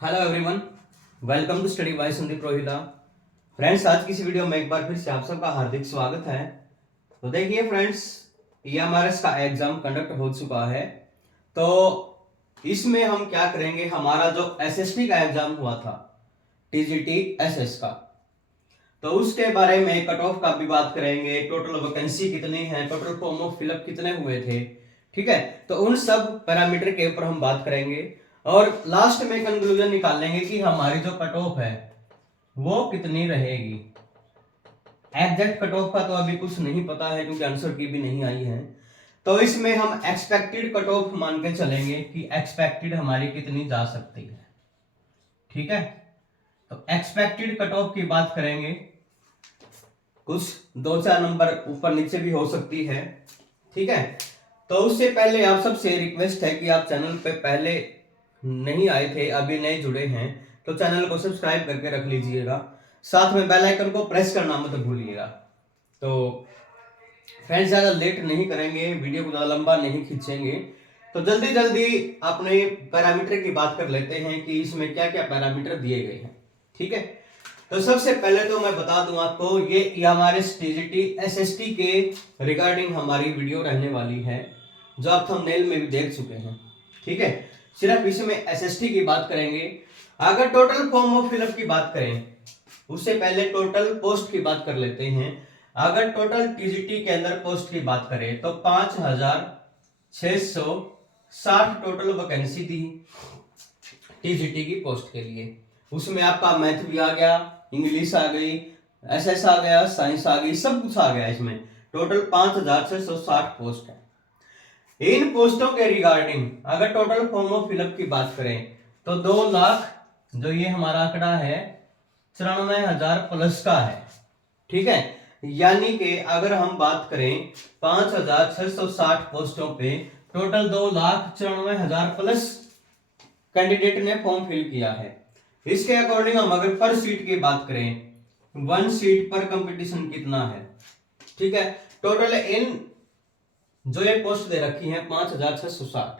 Hello everyone, welcome to study by Sandeep Rohita. Friends, आज की इस वीडियो में एक बार फिर से आप सबका हार्दिक स्वागत है। तो देखिए फ्रेंड्स, EMRS का एग्जाम कंडक्ट हो चुका है। तो इसमें हम क्या करेंगे, हमारा जो SST का एग्जाम हुआ था, TGT SS का, तो उसके बारे में कट ऑफ का भी बात करेंगे, टोटल वैकेंसी कितनी है, टोटल फॉर्म ऑफ फिलअप कितने हुए थे, ठीक है। तो उन सब पैरामीटर के ऊपर हम बात करेंगे और लास्ट में कंक्लूजन निकाल लेंगे कि हमारी जो कट ऑफ है वो कितनी रहेगी। एग्जैक्ट कट ऑफ का तो अभी कुछ नहीं पता है क्योंकि आंसर की भी नहीं आई है। तो इसमें हम एक्सपेक्टेड कट ऑफ मान के चलेंगे कि एक्सपेक्टेड हमारी कितनी जा सकती है, ठीक है। तो एक्सपेक्टेड कट ऑफ की बात करेंगे, कुछ 2-4 नंबर ऊपर नीचे भी हो सकती है, ठीक है। तो उससे पहले आप सबसे रिक्वेस्ट है कि आप चैनल पे पहले नहीं आए थे, अभी नए जुड़े हैं, तो चैनल को सब्सक्राइब करके रख लीजिएगा, साथ में बेल आइकन को प्रेस करना मत भूलिएगा। तो फ्रेंड्स, ज्यादा लेट नहीं करेंगे, वीडियो को ज्यादा लंबा नहीं खींचेंगे, तो जल्दी जल्दी अपने पैरामीटर की बात कर लेते हैं कि इसमें क्या क्या पैरामीटर दिए गए हैं, ठीक है। तो सबसे पहले तो मैं बता दूं आपको, ये हमारे TGT SST के रिगार्डिंग हमारी वीडियो रहने वाली है, जो आप थंबनेल में भी देख चुके हैं, ठीक है। सिर्फ इसमें SST की बात करेंगे। अगर टोटल फॉर्म ऑफ फिलअप की बात करें, उससे पहले टोटल पोस्ट की बात कर लेते हैं। अगर टोटल TGT के अंदर पोस्ट की बात करें तो 5660 टोटल वैकेंसी थी TGT की पोस्ट के लिए। उसमें आपका मैथ भी आ गया, इंग्लिश आ गई, SS आ गया, साइंस आ गई, सब कुछ आ गया। इसमें टोटल 5660 पोस्ट है। इन पोस्टों के रिगार्डिंग अगर टोटल फॉर्म ऑफ फिलअप की बात करें तो 2 लाख, जो ये हमारा आंकड़ा है, 94,000 प्लस का है, ठीक है। यानी कि अगर हम बात करें 5660 पोस्टों पे टोटल 2,94,000 प्लस कैंडिडेट ने फॉर्म फिल किया है। इसके अकॉर्डिंग हम अगर पर सीट की बात करें, 1 सीट पर कंपटीशन कितना है, ठीक है। टोटल इन जो ये पोस्ट दे रखी है 5660,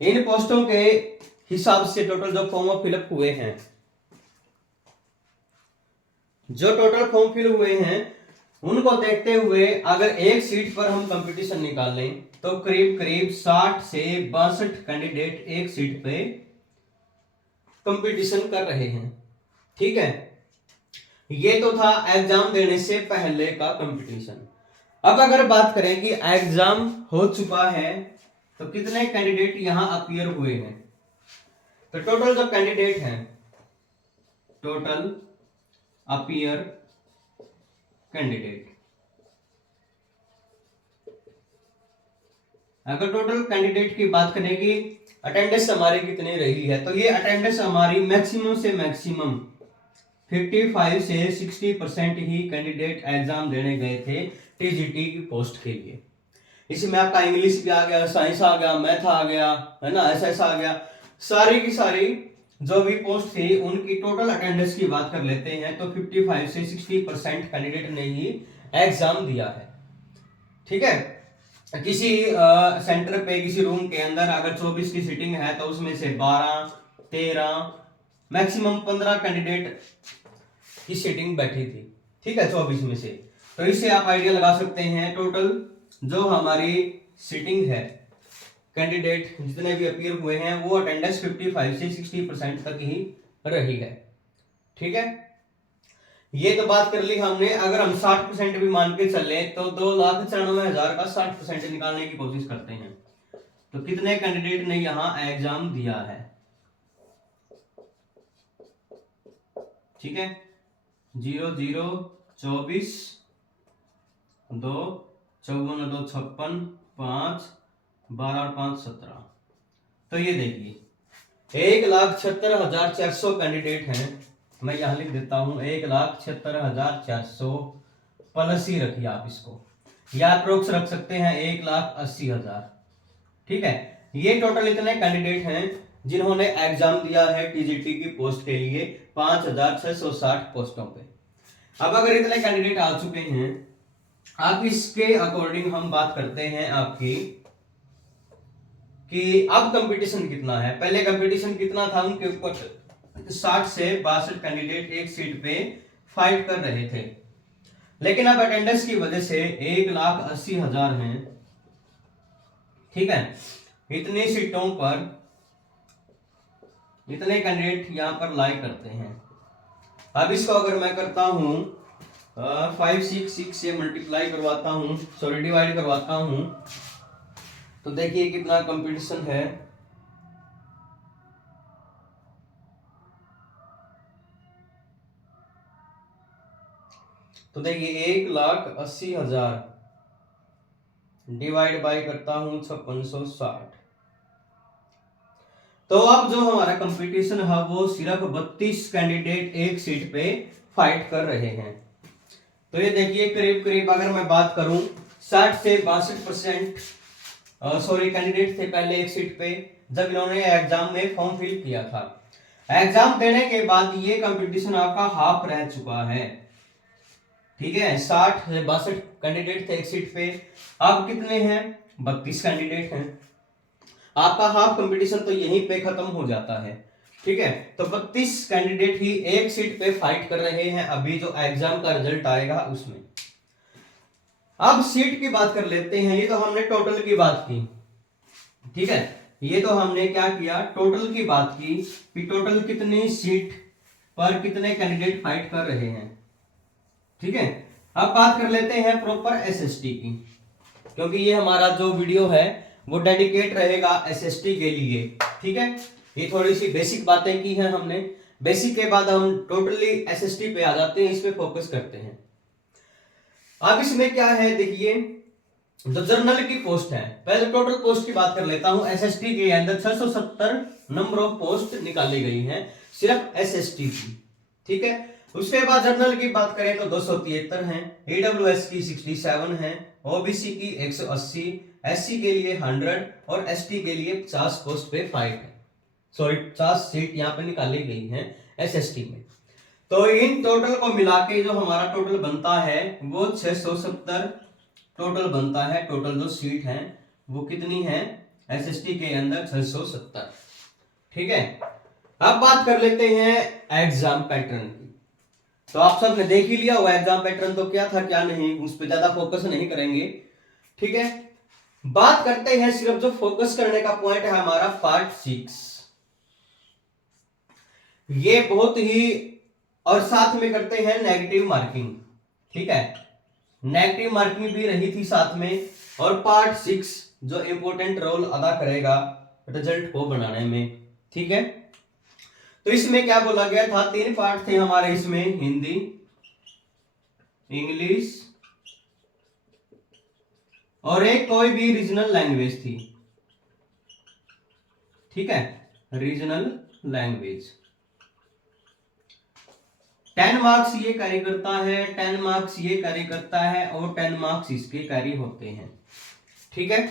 इन पोस्टों के हिसाब से टोटल जो फॉर्म ऑफ फिलअप हुए हैं, जो टोटल फॉर्म फिल हुए हैं, उनको देखते हुए अगर एक सीट पर हम कंपटीशन निकाल लें तो करीब करीब 60 से 62 कैंडिडेट एक सीट पे कंपटीशन कर रहे हैं, ठीक है। ये तो था एग्जाम देने से पहले का कंपटीशन। अब अगर बात करें कि एग्जाम हो चुका है तो कितने कैंडिडेट यहां अपीयर हुए हैं, तो टोटल जो कैंडिडेट हैं, टोटल अपीयर कैंडिडेट, अगर टोटल कैंडिडेट की बात करें कि अटेंडेंस हमारी कितनी रही है, तो ये अटेंडेंस हमारी मैक्सिमम से मैक्सिमम 55 से 60% ही कैंडिडेट एग्जाम देने गए थे TGT की पोस्ट के लिए। इसमें आपका इंग्लिश भी आ गया, साइंस आ गया, मैथ आ गया, है ना, SS आ गया, सारी की सारी जो भी पोस्ट थी उनकी टोटल अटेंडेंस की बात कर लेते हैं तो 55 से 60% कैंडिडेट ने ही एग्जाम दिया है, ठीक है। किसी सेंटर पे, किसी रूम के अंदर अगर 24 की सीटिंग है तो उसमें से 12, 13, मैक्सिमम 15 कैंडिडेट की सीटिंग बैठी थी, ठीक है, 24 में से। तो इससे आप आइडिया लगा सकते हैं टोटल जो हमारी सीटिंग है, कैंडिडेट जितने भी अपीयर हुए हैं, वो अटेंडेंस 55 से 60% तक ही रही है, ठीक है। ये तो बात कर ली हमने। अगर हम 60% भी मान के चले तो 2,94,000 का 60% निकालने की कोशिश करते हैं तो कितने कैंडिडेट ने यहां एग्जाम दिया है, ठीक है। 0 0 24 2 54 2 56 5 12 और 5 17। तो ये देखिए 1,76,400 कैंडिडेट हैं। मैं यहां लिख देता हूं 1,76,400 प्लस ही रखिए आप इसको, या अप्रोक्स रख सकते हैं 1,80,000, ठीक है। ये टोटल इतने कैंडिडेट हैं जिन्होंने एग्जाम दिया है TGT की पोस्ट के लिए 5660 पोस्टों पे। अब अगर इतने कैंडिडेट आ चुके हैं, अब इसके अकॉर्डिंग हम बात करते हैं आपकी कि अब कंपटीशन कितना है। पहले कंपटीशन कितना था उनके ऊपर 60 से 62 कैंडिडेट एक सीट पे फाइट कर रहे थे, लेकिन अब अटेंडेंस की वजह से 1,80,000 हैं, ठीक है। इतनी सीटों पर इतने कैंडिडेट यहाँ पर लाई करते हैं। अब इसको अगर मैं करता हूँ 566 से मल्टीप्लाई करवाता हूँ, सॉरी डिवाइड करवाता हूँ, तो देखिए कितना कंपटीशन है। तो देखिए 1,80,000 डिवाइड बाई करता हूँ 5660। तो अब जो हमारा कंपटीशन है वो सिर्फ 32 कैंडिडेट एक सीट पे फाइट कर रहे हैं। तो ये देखिए करीब करीब अगर मैं बात करूं 60 से 62% सॉरी कैंडिडेट थे पहले एक सीट पे जब इन्होंने एग्जाम में फॉर्म फिल किया था। एग्जाम देने के बाद ये कंपटीशन आपका हाफ रह चुका है, ठीक है। 60 से 62 कैंडिडेट थे एक सीट पे, अब कितने हैं? 32 कैंडिडेट हैं। आपका हाफ कंपटीशन तो यहीं पे खत्म हो जाता है, ठीक है। तो 32 कैंडिडेट ही एक सीट पे फाइट कर रहे हैं अभी जो एग्जाम का रिजल्ट आएगा उसमें। अब सीट की बात कर लेते हैं। ये तो हमने टोटल की बात की, ठीक है। ये तो हमने क्या किया, टोटल की बात की कि टोटल कितनी सीट पर कितने कैंडिडेट फाइट कर रहे हैं, ठीक है। अब बात कर लेते हैं प्रॉपर एसएसटी की, क्योंकि ये हमारा जो वीडियो है वो डेडिकेट रहेगा एसएसटी के लिए, ठीक है। ये थोड़ी सी बेसिक बातें की हैं हमने, बेसिक के बाद हम टोटली एसएसटी पे आ जाते हैं, इस पे फोकस करते हैं। अब इसमें क्या है देखिए, जो जर्नल की पोस्ट है, पहले टोटल पोस्ट की बात कर लेता हूं। एसएसटी के अंदर 670 नंबर ऑफ पोस्ट निकाली गई हैं सिर्फ एसएसटी की, ठीक है। उसके बाद जर्नल की बात करें तो 273 हैं, ईडब्ल्यूएस की 67 हैं, ओबीसी की 180, एससी के लिए 100 और एसटी के लिए 50 पोस्ट पे फाइट है, सॉरी 50 सीट यहाँ पे निकाली गई हैं एसएसटी में। तो इन टोटल को मिला के जो हमारा टोटल बनता है वो 670 टोटल बनता है। टोटल जो सीट है वो कितनी है एसएसटी के अंदर? 670, ठीक है। अब बात कर लेते हैं एग्जाम पैटर्न की। तो आप सब ने देख ही लिया हुआ एग्जाम पैटर्न तो क्या था क्या नहीं, उस पर ज्यादा फोकस नहीं करेंगे, ठीक है। बात करते हैं सिर्फ जो फोकस करने का पॉइंट है हमारा पार्ट 6। ये बहुत ही, और साथ में करते हैं नेगेटिव मार्किंग, ठीक है। नेगेटिव मार्किंग भी रही थी साथ में, और पार्ट 6 जो इंपॉर्टेंट रोल अदा करेगा रिजल्ट को बनाने में, ठीक है। तो इसमें क्या बोला गया था, 3 पार्ट थे हमारे इसमें, हिंदी, इंग्लिश और एक कोई भी रीजनल लैंग्वेज थी, ठीक है, रीजनल लैंग्वेज। 10 मार्क्स ये कैरी करता है, 10 मार्क्स ये कैरी करता है और 10 मार्क्स इसके कैरी होते हैं, ठीक है।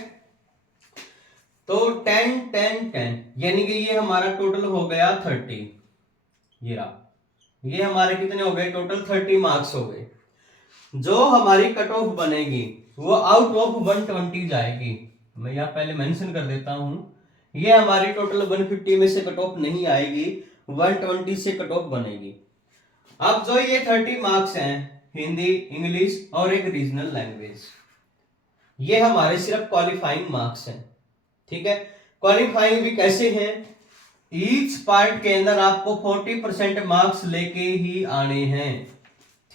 तो 10 10 10 यानी कि ये हमारा टोटल हो गया 30। ये हमारे कितने हो गए टोटल? 30 मार्क्स हो गए। जो हमारी कट ऑफ बनेगी वो आउट ऑफ 120 जाएगी। मैं यहाँ पहले मेंशन कर देता हूं, ये हमारी टोटल 150 में से कट ऑफ नहीं आएगी, 120 से कट ऑफ बनेगी। अब जो ये 30 मार्क्स हैं, हिंदी, इंग्लिश और एक रीजनल लैंग्वेज, ये हमारे सिर्फ क्वालिफाइंग मार्क्स हैं, ठीक है। क्वालिफाइंग भी कैसे हैं? ईच पार्ट के अंदर आपको 40% मार्क्स लेके ही आने हैं,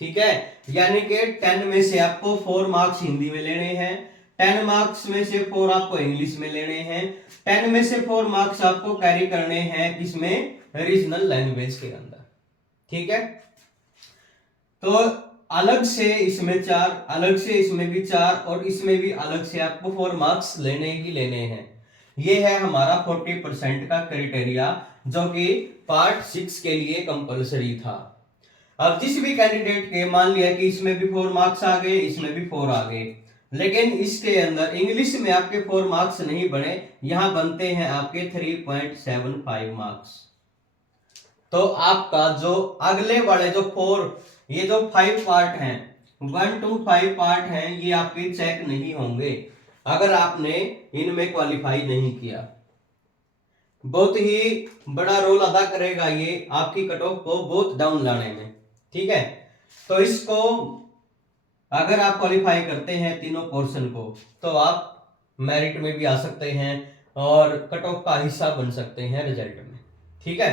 ठीक है। यानी कि 10 में से आपको 4 मार्क्स हिंदी में लेने हैं, 10 मार्क्स में से 4 आपको इंग्लिश में लेने हैं, 10 में से 4 मार्क्स आपको कैरी करने हैं इसमें रीजनल लैंग्वेज के अंदर, ठीक है। तो अलग से इसमें 4, अलग से इसमें भी 4 और इसमें भी अलग से आपको 4 मार्क्स लेने ही लेने हैं। ये है हमारा 40% का क्राइटेरिया जो कि पार्ट 6 के लिए कंपलसरी था। अब जिस भी कैंडिडेट के मान लिया कि इसमें भी 4 मार्क्स आ गए, इसमें भी 4 आ गए, लेकिन इसके अंदर इंग्लिश में आपके 4 मार्क्स नहीं बने, यहां बनते हैं आपके 3.75 मार्क्स। तो आपका जो अगले वाले जो 4, ये जो 5 पार्ट हैं, 1 to 5 पार्ट हैं, ये आपके चेक नहीं होंगे अगर आपने इनमें क्वालिफाई नहीं किया, बहुत ही बड़ा रोल अदा करेगा ये आपकी कट ऑफ को बहुत डाउन लाने में। ठीक है, तो इसको अगर आप क्वालिफाई करते हैं तीनों पोर्शन को तो आप मेरिट में भी आ सकते हैं और कट ऑफ का हिस्सा बन सकते हैं रिजल्ट में। ठीक है,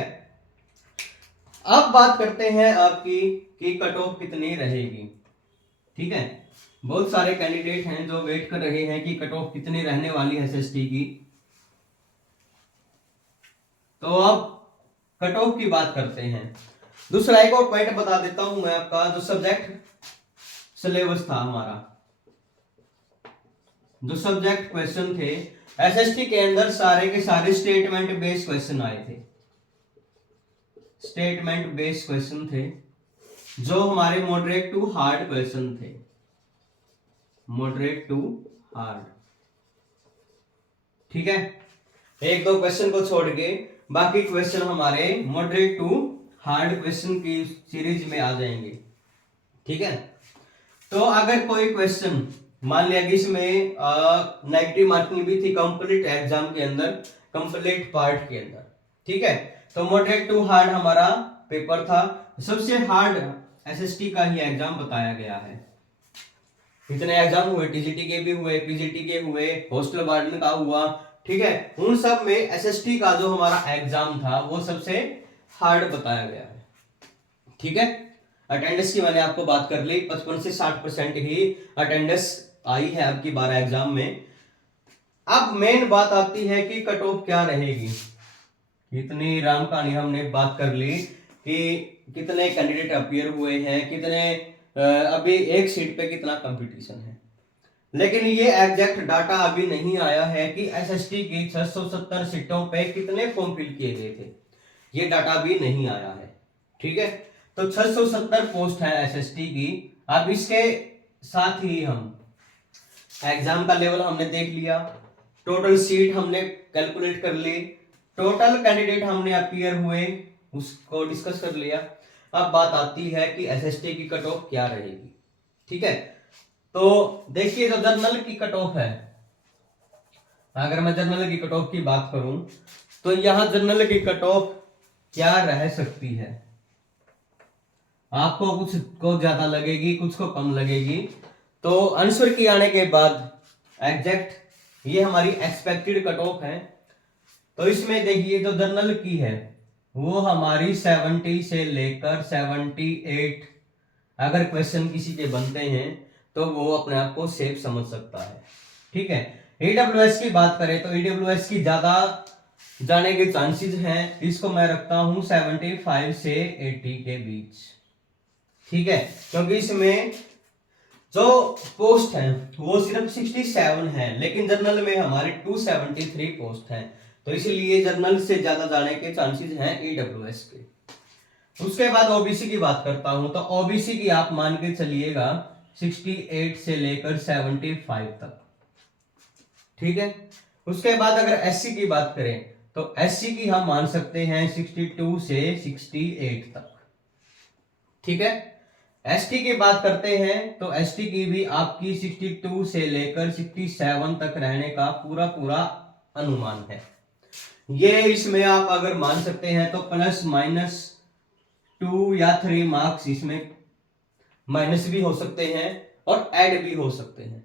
अब बात करते हैं आपकी कि कट ऑफ कितनी रहेगी। ठीक है, बहुत सारे कैंडिडेट हैं जो वेट कर रहे हैं कि कट ऑफ कितनी रहने वाली है एसएसटी की। तो अब कट ऑफ की बात करते हैं। दूसरा एक और पॉइंट बता देता हूं मैं आपका, जो सब्जेक्ट सिलेबस था हमारा, जो सब्जेक्ट क्वेश्चन थे एसएसटी के अंदर सारे के सारे स्टेटमेंट बेस्ड क्वेश्चन आए थे। स्टेटमेंट बेस्ड क्वेश्चन थे जो हमारे मॉडरेट टू हार्ड क्वेश्चन थे, मॉडरेट टू हार्ड। ठीक है, एक दो क्वेश्चन को छोड़ के बाकी क्वेश्चन हमारे मॉडरेट टू हार्ड क्वेश्चन की सीरीज में आ जाएंगे। ठीक है, तो अगर कोई क्वेश्चन मान लिया कि इसमें नेगेटिव मार्किंग भी थी कंप्लीट एग्जाम के अंदर, कंप्लीट पार्ट के अंदर। ठीक है, तो मॉडरेट टू हार्ड हमारा पेपर था, सबसे हार्ड एसएसटी का ही एग्जाम बताया गया है। इतने एग्जाम हुए, टीजीटी के भी हुए, पीजीटी के हुए, हॉस्टल वार्डन का हुआ। ठीक है, उन सब में एसएसटी का जो हमारा एग्जाम था वो सबसे हार्ड बताया गया है। ठीक है, अटेंडेंस की मैंने आपको बात कर ली, 55 से 60% ही अटेंडेंस आई है आपकी 12 एग्जाम में। अब मेन बात आती है कि कट ऑफ क्या रहेगी। इतनी राम कहानी हमने बात कर ली कि कितने कैंडिडेट अपियर हुए हैं, कितने अभी एक सीट पे कितना कंपटीशन है, लेकिन ये एग्जैक्ट डाटा अभी नहीं आया है कि एसएसटी की 670 सीटों पे कितने फॉर्म फिल किए गए थे, ये डाटा भी नहीं आया है। ठीक है, तो 670 पोस्ट है एसएसटी की। अब इसके साथ ही हम एग्जाम का लेवल हमने देख लिया, टोटल सीट हमने कैलकुलेट कर ली, टोटल कैंडिडेट हमने अपीयर हुए उसको डिस्कस कर लिया। अब बात आती है कि एसएसटी की कट ऑफ क्या रहेगी। ठीक है, तो देखिए जो जर्नल की कट ऑफ है, अगर मैं जर्नल की कट ऑफ की बात करूं तो यहां जर्नल की कट ऑफ क्या रह सकती है। आपको कुछ को ज्यादा लगेगी, कुछ को कम लगेगी, तो आंसर की आने के बाद एग्जैक्ट ये हमारी एक्सपेक्टेड कट ऑफ है। तो इसमें देखिए जो जर्नल की है वो हमारी 70 से लेकर 78 अगर क्वेश्चन किसी के बनते हैं तो वो अपने आप को सेफ समझ सकता है। ठीक है, ईडब्ल्यूएस की बात करें तो ईडब्ल्यूएस की ज्यादा जाने के चांसेस हैं, इसको मैं रखता हूं 75 से 80 के बीच। ठीक है, क्योंकि इसमें जो पोस्ट है वो सिर्फ 67 है, लेकिन जर्नल में हमारे 273 पोस्ट हैं, तो इसलिए जर्नल से ज्यादा जाने के चांसेस हैं ईडब्ल्यूएस के। उसके बाद ओबीसी की बात करता हूं तो ओबीसी की आप मान के चलिएगा 68 से लेकर 75 तक। ठीक है, उसके बाद अगर एससी की बात करें तो एससी की हम मान सकते हैं 62 से 68 तक। ठीक है, एसटी की बात करते हैं तो एसटी की भी आपकी 62 से लेकर 67 तक रहने का पूरा पूरा अनुमान है। ये इसमें आप अगर मान सकते हैं तो प्लस माइनस 2 या 3 मार्क्स इसमें माइनस भी हो सकते हैं और ऐड भी हो सकते हैं।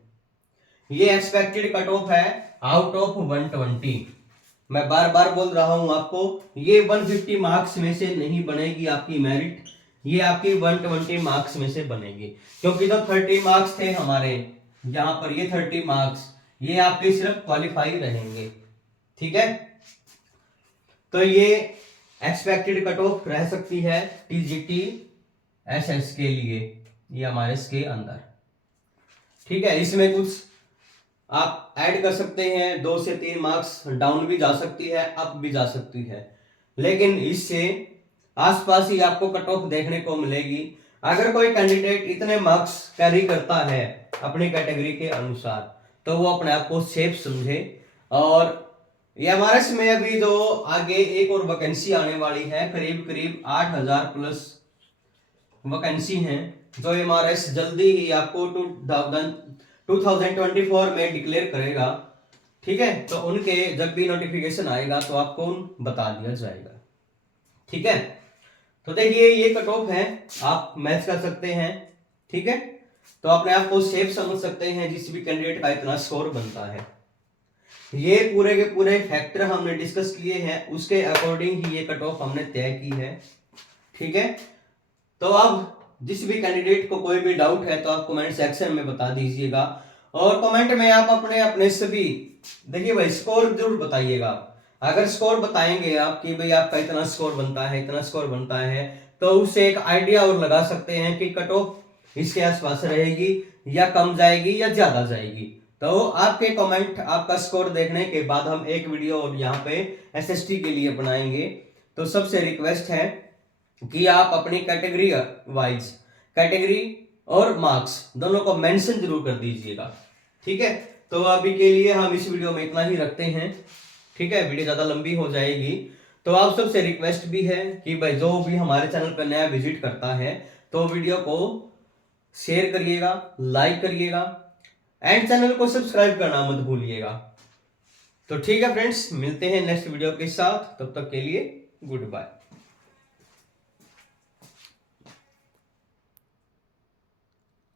ये एक्सपेक्टेड कट ऑफ है आउट ऑफ 120। मैं बार बार बोल रहा हूं आपको, ये 150 मार्क्स में से नहीं बनेगी आपकी मेरिट, ये आपकी 120 मार्क्स में से बनेगी, क्योंकि जो 30 मार्क्स थे हमारे यहां पर, ये 30 मार्क्स ये आपके सिर्फ क्वालिफाई रहेंगे। ठीक है, तो ये एक्सपेक्टेड कट ऑफ रह सकती है टीजीटी एसएस के लिए, ये हमारे इसके अंदर। ठीक है, इसमें कुछ आप ऐड कर सकते हैं, 2 से 3 मार्क्स डाउन भी जा सकती है, अप भी जा सकती है, लेकिन इससे आसपास ही आपको कट ऑफ देखने को मिलेगी। अगर कोई कैंडिडेट इतने मार्क्स कैरी करता है अपनी कैटेगरी के अनुसार तो वो अपने आप को सेफ समझे। और ये हमारे में अभी जो आगे एक और वैकेंसी आने वाली है, करीब करीब 8000 प्लस वैकेंसी हैं जो एमआरएस जल्दी ही आपको 2024 में डिक्लेयर करेगा। ठीक है, तो उनके जब भी नोटिफिकेशन आएगा तो आपको बता दिया जाएगा। ठीक है, तो देखिए ये कट ऑफ है, आप मैच कर सकते हैं। ठीक है, तो अपने आप को सेफ समझ सकते हैं जिस भी कैंडिडेट का इतना स्कोर बनता है। ये पूरे के पूरे फैक्टर हमने डिस्कस किए हैं, उसके अकॉर्डिंग ही ये कट ऑफ हमने तय की है। ठीक है, तो अब जिस भी कैंडिडेट को कोई भी डाउट है तो आप कमेंट सेक्शन में बता दीजिएगा, और कमेंट में आप अपने अपने सभी देखिए भाई स्कोर जरूर बताइएगा। अगर स्कोर बताएंगे आप कि भाई आपका इतना स्कोर बनता है, इतना स्कोर बनता है, तो उससे एक आइडिया और लगा सकते हैं कि कट ऑफ इसके आसपास रहेगी या कम जाएगी या ज्यादा जाएगी। तो आपके कमेंट, आपका स्कोर देखने के बाद हम एक वीडियो और यहाँ पे एसएसटी के लिए बनाएंगे। तो सबसे रिक्वेस्ट है कि आप अपनी कैटेगरी वाइज, कैटेगरी और मार्क्स दोनों को मेंशन जरूर कर दीजिएगा। ठीक है, तो अभी के लिए हम इस वीडियो में इतना ही रखते हैं। ठीक है, वीडियो ज्यादा लंबी हो जाएगी, तो आप सबसे रिक्वेस्ट भी है कि भाई जो भी हमारे चैनल पर नया विजिट करता है तो वीडियो को शेयर करिएगा, लाइक करिएगा, एंड चैनल को सब्सक्राइब करना मत भूलिएगा। तो ठीक है फ्रेंड्स, मिलते हैं नेक्स्ट वीडियो के साथ, तब तक के लिए गुड बाय।